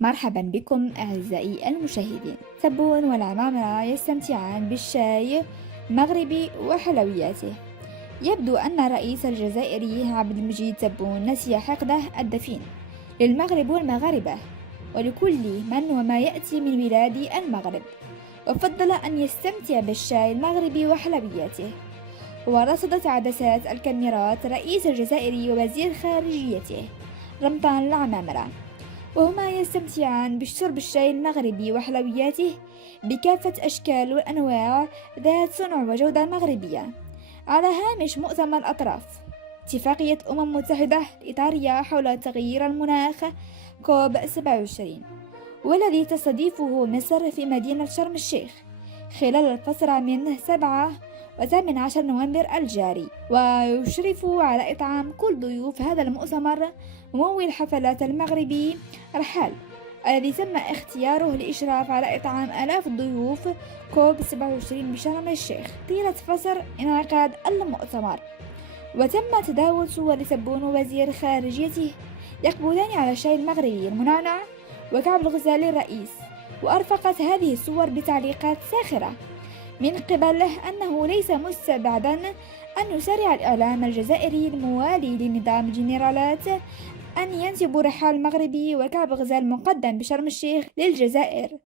مرحبا بكم أعزائي المشاهدين. تبون والعمامرة يستمتعان بالشاي المغربي وحلوياته. يبدو أن الرئيس الجزائري عبد المجيد تبون نسي حقده الدفين للمغرب والمغاربة ولكل من وما يأتي من بلاد المغرب، وفضل أن يستمتع بالشاي المغربي وحلوياته. ورصدت عدسات الكاميرات رئيس الجزائر ووزير خارجيته رمضان العمامرة وهما يستمتعان بشرب الشاي المغربي وحلوياته بكافة أشكال والأنواع ذات صنع وجودة مغربية على هامش مؤتمر الأطراف اتفاقية متحدة إيطاليا حول تغيير المناخ كوب 27، والذي تستضيفه مصر في مدينة شرم الشيخ خلال الفترة من 7 و18 نوفمبر الجاري. ويشرف على إطعام كل ضيوف هذا المؤتمر ممول الحفلات المغربي رحال، الذي تم اختياره للإشراف على إطعام آلاف الضيوف كوب 27 بشرم الشيخ طيلة فترة انعقاد المؤتمر. وتم تداول صور تبون وزير خارجيته يقبلان على الشاي المغربي المنعنع وكعب الغزالي الرئيس، وأرفقت هذه الصور بتعليقات ساخرة من قبله أنه ليس مستبعدا أن يسارع الإعلام الجزائري الموالي لنظام الجنرالات أن ينسب رحال المغربي وكعب غزال المقدم بشرم الشيخ للجزائر.